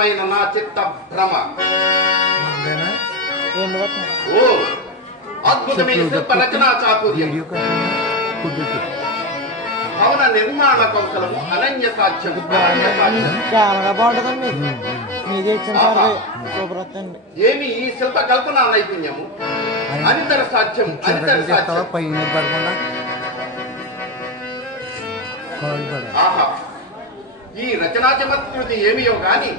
మాత్రమైన నా చిత్త భ్రమ. ఓ అద్భుతమైన శిల్ప రచనా చాతుర్యం, భవన నిర్మాణ కౌశలము అనన్య సాధ్యము. చాలా బాగుంటుందండి. ఏమి ఈ శిల్ప కల్పనా నైపుణ్యము, అనితర సాధ్యము, అనితర సాధ్యం. ఆహా, ఈ రచనా చమత్కృతి ఏమియో గాని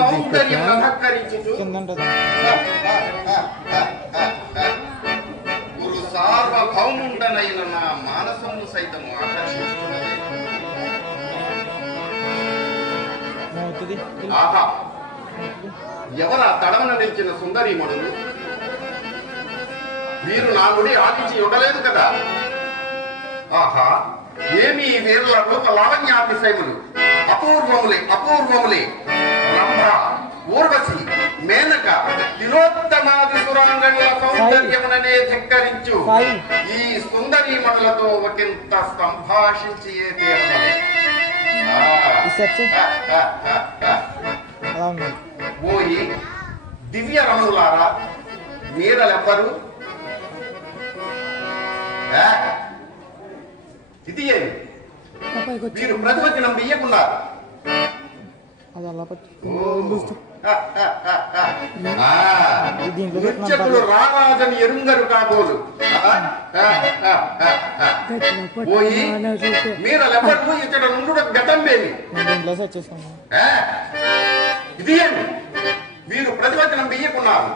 సౌందర్యం అలంకరించుచు గురు సార్వభౌముండనైన నా మానసము సైతము ఆకర్షిస్తున్నది. ఆహా, ఎవరా తడవన నిలిచిన సుందరీమణులు? వీరు నా గుడి ఆకించి ఉండలేదు కదా. ఆహా, ఏమి వీరుల రూప లావణ్యాతిశయములు, అపూర్వములే అపూర్వములే. రంభ, ఊర్వశి, మేనక, తిలోత్తమాది సురాంగణుల సౌందర్యముననే ధిక్కరించు ఈ సుందరీమణులతో ఒకంత సంభాషించి పోయి దివ్య రమణులారా, మీరలెవ్వరు? ఇది ఏమి? మీరు ప్రతివచనం బియ్యకున్నారు. నృత్యకులు రారాజని ఎరుంగరు కాబోలు. పోయి మీరలెవ్వరు? ఇక్కడ నుండు గతం వేమి? ఇది ఏమి? మీరు ప్రతివచనం బియ్యకున్నారు.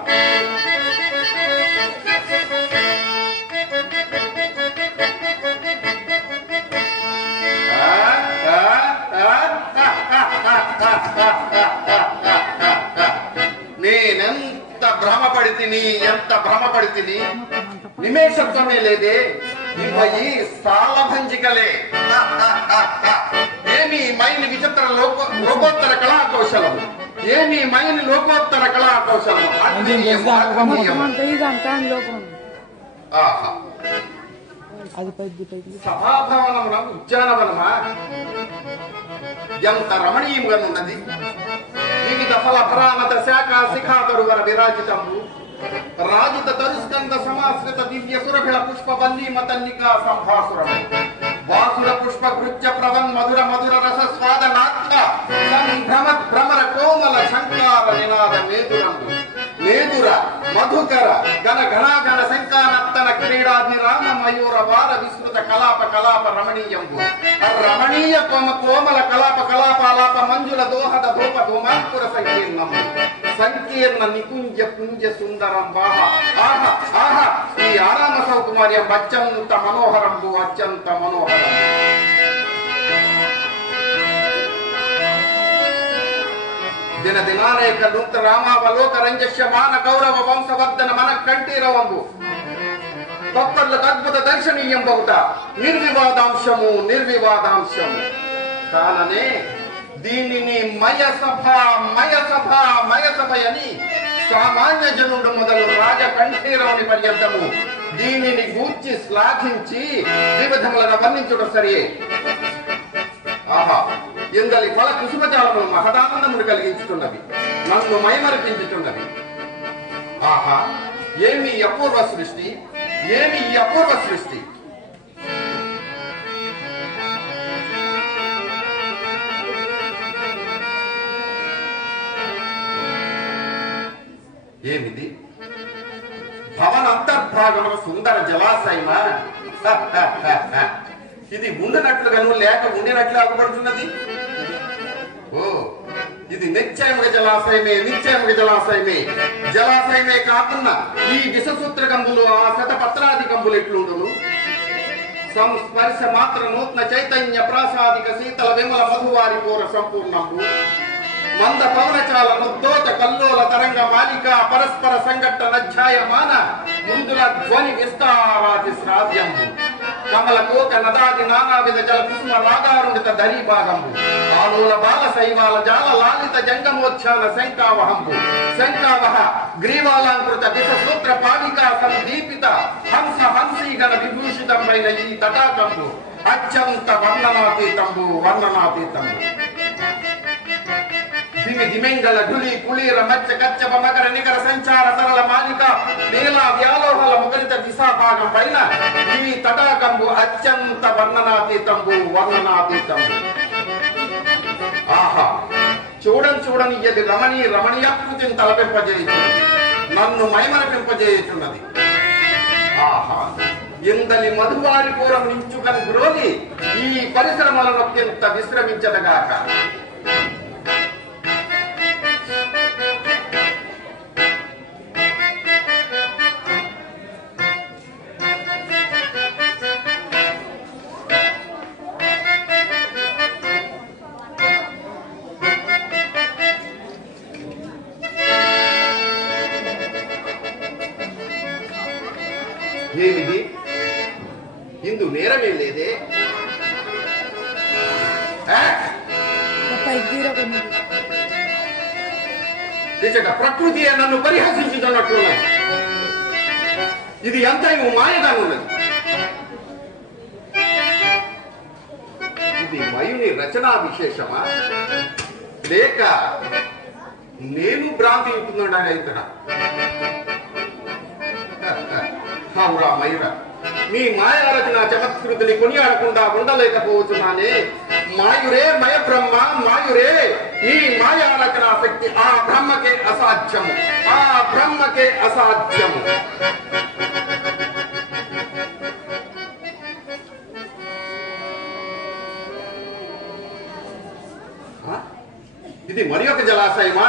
నేనెంత భ్రమపడితిని, ఎంత భ్రమపడితిని, నిమేషత్వమే లేదే. ఇవ్వయి సాలభంజికలే. ఏమి మైని విచిత్ర లోకోత్తర కళా కౌశలం, ఏమి మైని లోకోత్తర కళా కౌశలం. సభాభవనమున ఉద్యానవనమా ఎంత రమణీయంగా ఉన్నది. వివిధ ఫల ఫలానత శాఖ శిఖాతరువర విరాజితము, రాజిత తరుస్కంద సమాశ్రిత దివ్య సురభిళ పుష్ప వల్లీమ తన్నికా సంభాసురము, వాసుర పుష్ప కృత్య ప్రవన్ మధుర మధుర రస స్వాద నాథ సంభ్రమ భ్రమర కోమల శంకార నినాద మేదురంబు, మేదుర మధుకర గణ ఘనాఘన శంకానత్తన క్రీడాగ్ని రామ మయూర వార విస్తృత కలాప కలాప రమణీయంబు, రమణీయ కోమల కలాప కలాపాలాప మంజుల దోహద ధూప ధూమాంకుర సంకీర్ణము, సంకీర్ణ నికుంజ పుంజ సుందరం వాహ. ఆహా ఆహా, ఈ ఆరామ సౌకుమార్యం అత్యంత మనోహరంబు, అత్యంత మనోహరం. దిన దినానేక నూత రామావలోక రంజస్యమాన గౌరవ వంశవర్ధన మన కంఠీరవంబు, భక్తులకు అద్భుత దర్శనీయం బహుట నిర్వివాదాంశము నిర్వివాదాంశము కాననే దీనిని మయసభ మయసభ మయసభ అని సామాన్య జనుడు మొదలు రాజకంఠీరవుని పర్యంతము దీనిని గూర్చి శ్లాఘించి వివిధములను వర్ణించుట సరియే. ఆహా, ఇందలి ఫల కుసుమజాలను మహదానందమును కలిగించుతున్నవి, నన్ను మైమరిపించుతున్నవి. ఆహా, ఏమి అపూర్వ సృష్టి, ఏమి అపూర్వ సృష్టి. ఏమిది? భవన అంతర్భాగమున సుందర జలాశయమా? ఇది ఉండినట్లుగాను లేక ఉండినట్లు అగుపడుతున్నది. ఓ, ఇది నిశ్చయముగ జలాశయమే, నిశ్చయముగ జలాశయమే. జలాశయమే కాకుండా ఈ విషసూత్ర కంబులు, ఆ శతపత్రాది కంబులు ఎట్లుండును? సంస్పర్శ మాత్ర నూతన చైతన్య ప్రాసాదిక శీతల విమల మధువారి పూర సంపూర్ణము, మంద పవనచాల ముద్దోత కల్లోల తరంగ మాలిక పరస్పర సంఘటన అధ్యాయమాన ముందుల ధ్వని విస్తారాది శ్రావ్యము, కమల కోక నదాది నానావిధ జల కుసుమ రాగారుణిత ధరీ భాగంబు, ఆలోల బాల శైవాల జాల లాలిత జంగమోచ్ఛాన శంకావహంబు, శంకావహ గ్రీవాలంకృత దిశ సూత్ర పావికా సందీపిత హంస హంసీగణ విభూషితమైన ఈ తటాకంబు అత్యంత వర్ణనాతీతంబు వర్ణనాతీతంబు. దిమి దిమెంగళ ఢులి కుళీర మత్స్య కచ్చప మకర నికర సంచార సరళ మాలిక నీల వ్యాలోహల ముఖరిత దిశాభాగం పైన ఈ తటాకంబు అత్యంత వర్ణనాతీతంబు ఆహా చూడని ఇది రమణీయాకృతిని తలపెంపజేయుచున్నది, నన్ను మైమరపింపజేయుచున్నది. ఆహా ఇందలి మధువారి పూరం నించుకని గ్రోలి ఈ పరిశ్రమలను అత్యంత విశ్రమించదగాక. ఏమిది ఇందు నేరమే లేదే? ప్రకృతి నన్ను పరిహసించుతున్నట్లున్నది. ఇది ఎంతైనా మాయగానున్నది. ఇది మయుని రచనా విశేషమా లేక నేను భ్రాంతి ఉంటున్నాడా? అవురా మయూర, నీ మాయారచన చమత్కృతిని కొనియాడకుండా ఉండలేకపోతున్నానే. మాయురే మయ బ్రహ్మ, మాయురే నీ మాయారచన శక్తి ఆ బ్రహ్మకే అసాధ్యము, ఆ బ్రహ్మకే అసాధ్యము. ఇది మరి ఒక జలాశయమా?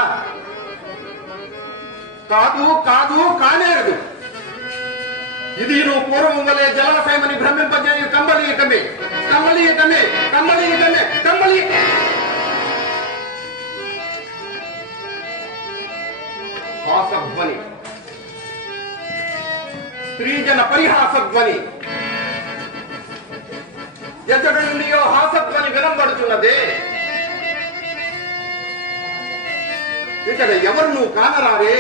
కాదు కాదు కానేరదు. ఇది నువ్వు పూర్వం వలె జలాశయమని భ్రమింపజేయు కంబళీయకమే. హాసధ్వని, స్త్రీజన పరిహాసధ్వని, ఎచ్చటి నుండియో హాసధ్వని వినబడుతున్నదే. ఇక్కడ ఎవరు నువ్వు కానరారే?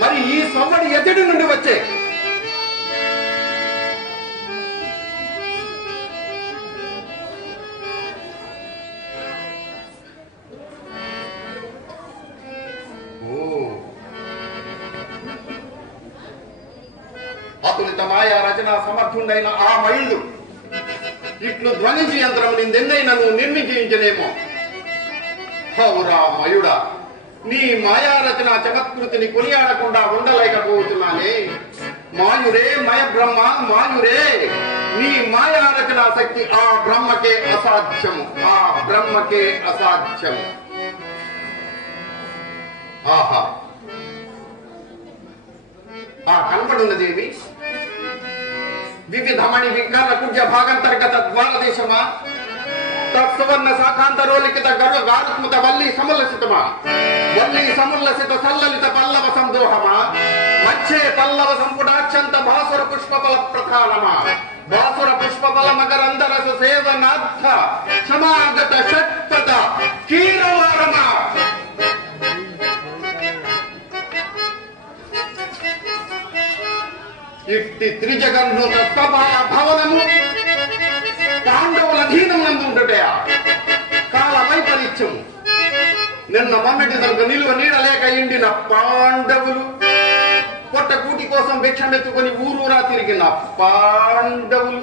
మరి ఈ సవ్వడి ఎద్దడి నుండి వచ్చే? అతులిత మాయా రచన సమర్థుడైన ఆ మయుడు ఇట్లు ధ్వనించి యంత్రము నిందెన్నైనా నువ్వు నిర్మించేమో. హౌరా మయుడా, నీ మాయారచన చమత్కృతిని కొనియాడకుండా ఉండలేకపోతున్నానే. మాయురే మయ బ్రహ్మ, మాయురే నీ మాయారచన శక్తి ఆ బ్రహ్మకే అసాధ్యము, ఆ బ్రహ్మకే అసాధ్యము. ఆహా, ఆ కనపడున్నదేమి? వివిధమణి వికర్ణ కుడ్య భాగంతర్గత ద్వారదేశమా? తత్సువర్ణ శాఖాంతరోలిఖిత గర్వ గారుత్మత వల్లి సముల్లసితమా? వల్లి సముల్లసిత సల్లలిత పల్లవ సందోహమా? మధ్యే పల్లవ సంపుటాక్షంత భాసుర పుష్పఫల ప్రధానమా? భాసుర పుష్పఫల మకరందరస సేవనార్థ సమాగత షట్పద కీరవారమా? ఇట్టి త్రిజగన్నుత సభా భవనము పాండవుల అధీనమునందుండుటయా? కాల వైపరీత్యము. నిన్న మొన్నటి తనకు నిలువ నీడలేక ఎండిన పాండవులు, పొట్టకూటి కోసం భిక్షమెత్తుకొని ఊరూరా తిరిగిన పాండవులు,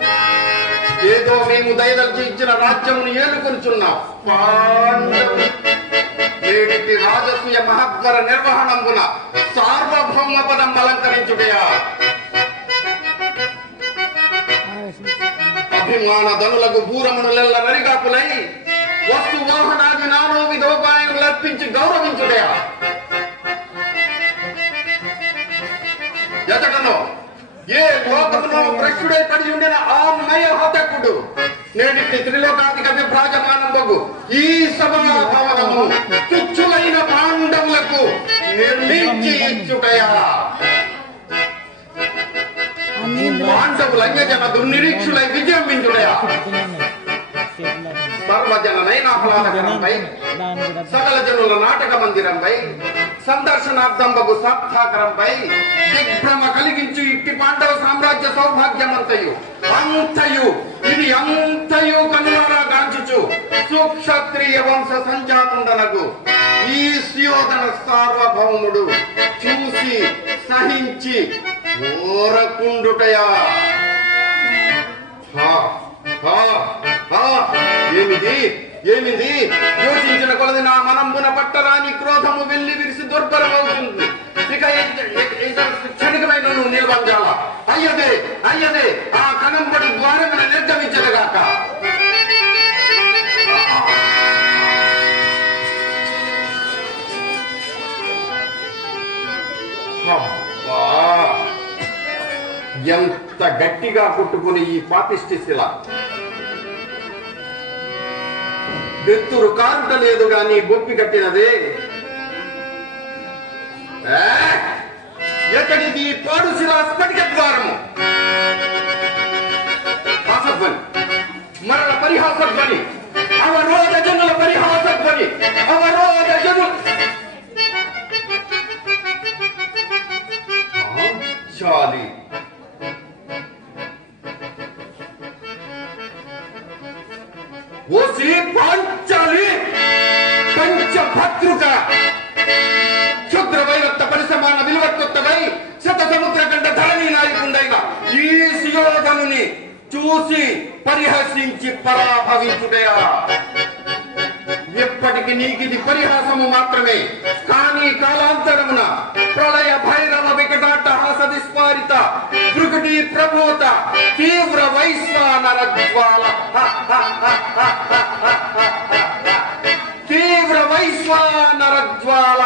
ఏదో మేము దయదలిచి ఇచ్చిన రాజ్యమును ఏలుకొనిచున్న పాండవులు, నేటి రాజసూయ మహద్వర నిర్వహణంబున సార్వభౌమ పదం అలంకరించుటయా? అభిమాన ధనులకు భూరమునులెల్ల నరిగాపులై వస్తు వాహనాది నానో విధోపాయములు అర్పించి గౌరవించుటయా? ఎతడనో ఏ లోకమునో భ్రష్టుడై పడి ఉండిన ఆ మయ హతకుడు నేటి త్రిలోకాధిక విభ్రాజమానంబగు ఈ సభా భవనము తుచ్చులైన పాండవులకు నిర్మించి ఇచ్చుటయా? పాండవుల అన్యజన దుర్నిరీక్షులై విజృంభించుటయా? సర్వజన నయనాహ్లాదకరంపై సకల జనుల నాటక మందిరంపై సందర్శనార్థంబగు సార్థాకరంపై దిగ్భ్రమ కలిగించి ఇట్టి పాండవ సామ్రాజ్య సౌభాగ్యమంతయు ఇది అంతయు కనులారా గాంచుచు సుక్షత్రియ వంశ సంజాతుండనగు ఈ సుయోధన సార్వభౌముడు చూసి సహించి ఓరకుండుటయా. ఏమిది ఏమిది యోచించిన కొలది నా మనంబున పట్టరాని క్రోధము వెళ్ళి విరిసి దుర్భరమవుతుంది. ఇక క్షణికమైన నువ్వు నిలబంజాల. అయ్యదే అయ్యదే ఆ కనంబడి ద్వారమున నిర్గమించదగాక. ఎంత గట్టిగా కొట్టుకుని ఈ పాపిష్టి శిల బెత్తురు కారుట లేదు గాని గొప్పి కట్టినదే. ఎక్కడిది పాడు శిల స్ఫటిక ద్వారము. హాసధ్వని మరల పరిహాసధ్వని అవరోధ జనుల పరిహాసధ్వని అవరోధ జనుల చాలి. ఓసి పాంచాలి పంచభద్రుక క్షుద్ర వైరక్త పరిసమాన విలువత్వై శత సముద్ర కంట ధరణి నాయకుండైన ఈ సుయోధనుని చూసి పరిహసించి పరాభవించుటయా. ఎప్పటికి నీకిది పరిహాసము మాత్రమే. కానీ కాలాంతరమున ప్రళయ భైరవ వికటాట హాస విస్ఫారిత భృగుటి ప్రభూత తీవ్ర వైశ్వానర జ్వాల తీవ్ర వైశ్వానర జ్వాల